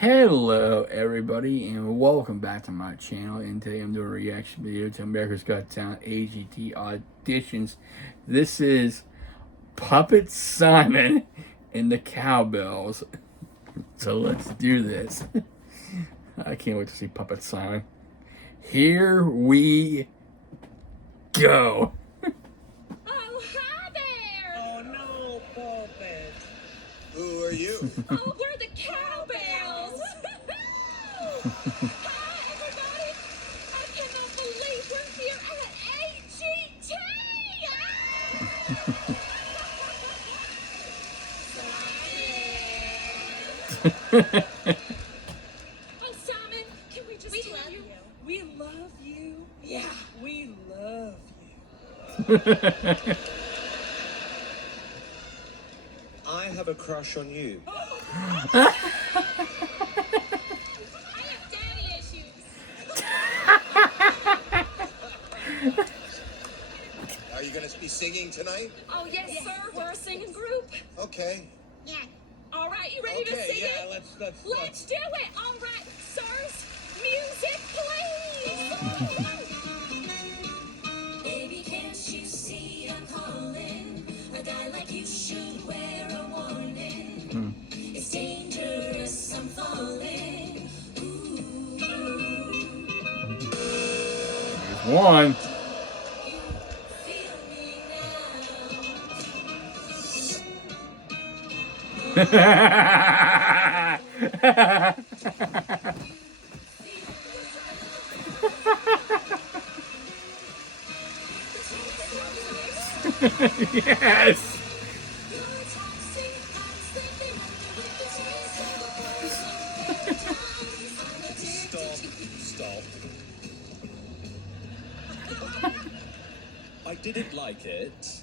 Hello everybody and welcome back to my channel, and today I'm doing a reaction video to America's Got Talent AGT auditions. This is Puppet Simon and the Cowbells. So let's do this. I can't wait to see Puppet Simon. Here we go. Oh, hi there! Oh no, Puppet. Who are you? Oh, we're the Cowbells! Hi, everybody! I cannot believe we're here at AGT! Oh, Simon, can we just tell you? We love you. Yeah, we love you. I have a crush on you. I have daddy issues. Are you going to be singing tonight? Oh, yes, sir. We're a singing group. Okay. Yeah. All right, you ready to Okay, sing yeah, it? let's do it. All right, sirs. Music, please. Baby, can't you see I'm calling? A guy like you should wear a warning. It's dangerous, I'm falling. Ooh. There's one. Feel me Yes. Stop. I didn't like it.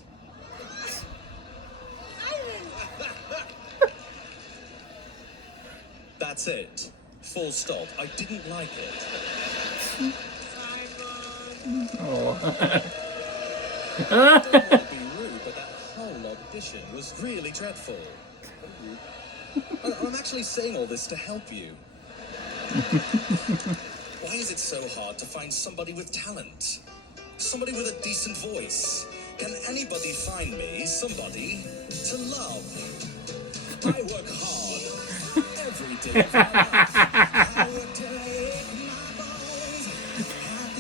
That's it. Full stop. I didn't like it. Oh. I don't want to be rude, but that whole audition was really dreadful. I'm actually saying all this to help you. Why is it so hard to find somebody with talent? Somebody with a decent voice? Can anybody find me somebody to love? I work hard every day of my life. I work till I ache my bones. At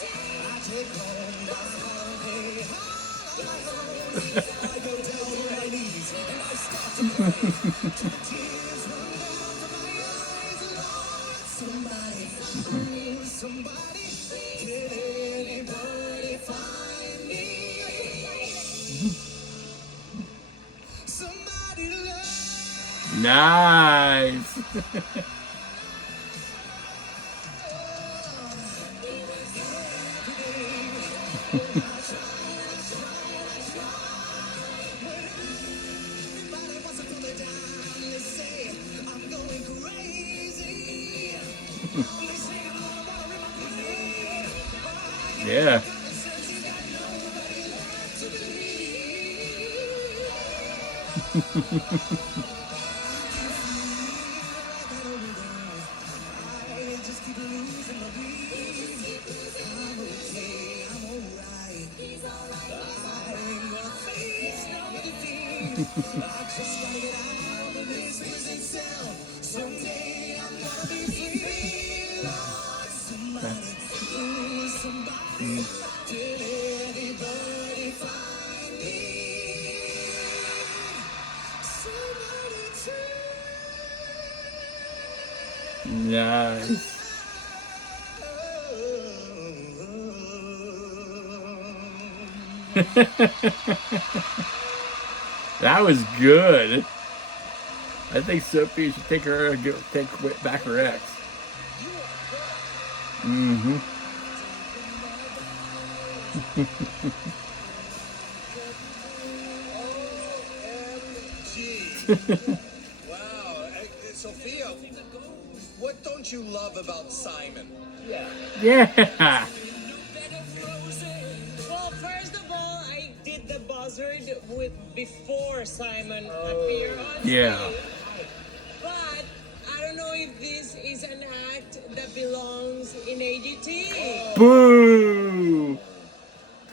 the end, I take home my holiday. I go down on my knees and I start to pray. Till the tears run down from my eyes. Lord, somebody find me, somebody. Can anybody find me? Somebody love. Nice. Yeah. Someday I'm gonna be free. Lord, somebody, somebody, can anybody find me? Somebody Nice. That was good. I think Sophie should take back her ex. Mm-hmm. Wow. Sophia, what don't you love about Simon? Yeah. Well, first of all, I did the buzzard with before Simon appeared on stage. Yeah. But belongs in AGT. Boo!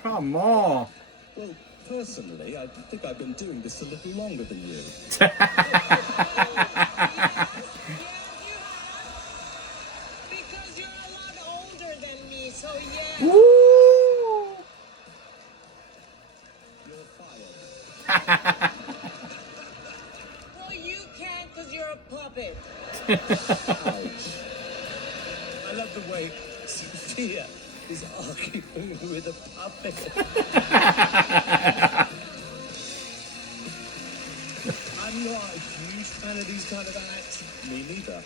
Come on. Well, personally, I think I've been doing this a little longer than you. Yes, you have. Because you're a lot older than me, so yes. Woo! You're fired. No, you can't because you're a puppet. Ouch. I love the way Sophia is arguing with a puppet. I'm not a huge fan of these kind of acts. Me neither.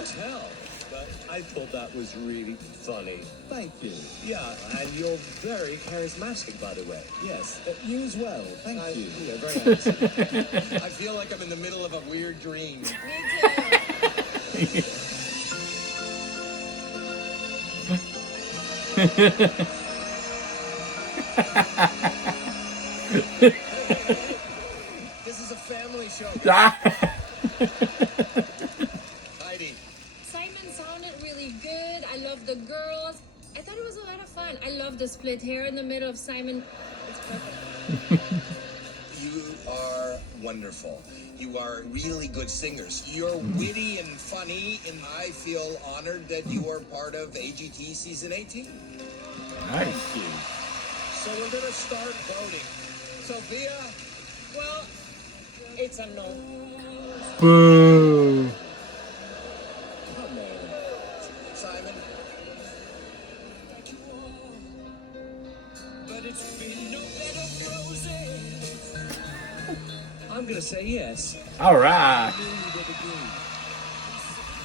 Tell, but I thought that was really funny. Thank you. Yeah, and you're very charismatic, by the way. Yes, you as well. Thank you. Yeah, very handsome. I feel like I'm in the middle of a weird dream. Me too. This is a family show. Heidi. Simon sounded really good. I love the girls. I thought it was a lot of fun. I love the split hair in the middle of Simon. It's perfect. You are wonderful. You are really good singers. You're witty and funny, and I feel honored that you are part of AGT Season 18. Nice. Thank you. So we're going to start voting. Sophia? Well, it's a no. Boo! Come on. Simon? But it's been no bed of roses. I'm going to say yes. All right.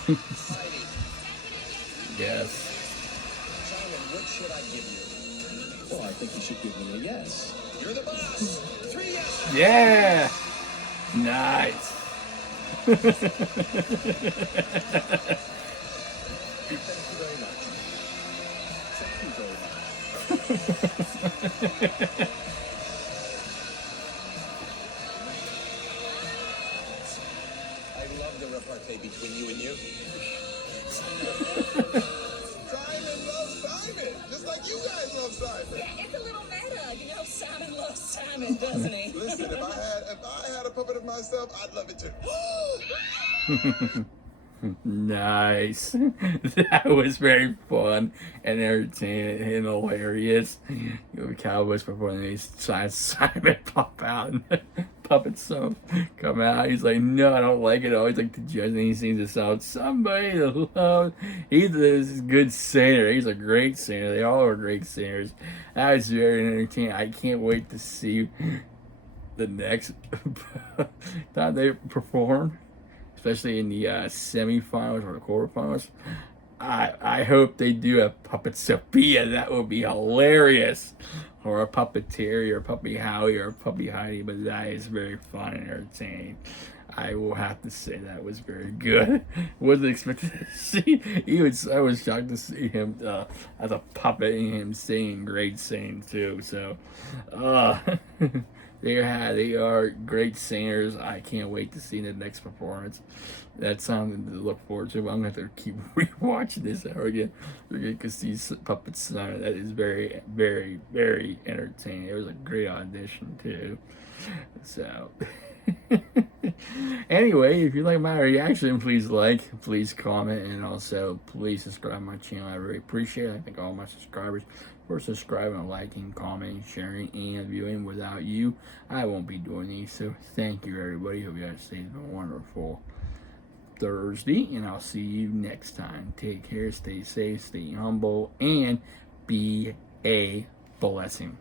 Heidi, Yes. Simon, what should I give you? Well, I think you should give me a yes. You're the boss. 3 yeses. Yeah. Nice. Thank you very much. Thank you very much. I love the repartee between you and you. Simon loves Simon, just like you guys love Simon. It's a little meta. You know, Simon loves Simon, doesn't he? Listen, if I had a puppet of myself, I'd love it too. Nice. That was very fun and entertaining and hilarious. The Cowboys performing these Simon pop out and the puppet song come out. He's like, no, I don't like it. I always like the judge, and he sings this out. Somebody to love. He's a good singer. He's a great singer. They all are great singers. That was very entertaining. I can't wait to see the next time they perform, especially in the semifinals or the quarterfinals. I hope they do a Puppet Sophia. That would be hilarious. Or a Puppet Terry, or a Puppy Howie, or a Puppy Heidi. But that is very fun and entertaining. I will have to say that was very good. Wasn't expecting to see. I was shocked to see him as a puppet and him singing great singing too. So, they are great singers. I can't wait to see the next performance. That's something to look forward to. I'm going to have to keep rewatching this over again because these puppets, that is very, very, very entertaining. It was a great audition too. So, anyway, if you like my reaction, please like, please comment, and also please subscribe to my channel. I really appreciate it. I thank all my subscribers for subscribing, liking, commenting, sharing, and viewing. Without you, I won't be doing these. So thank you, everybody. Hope you guys stay a wonderful Thursday, and I'll see you next time. Take care, stay safe, stay humble, and be a blessing.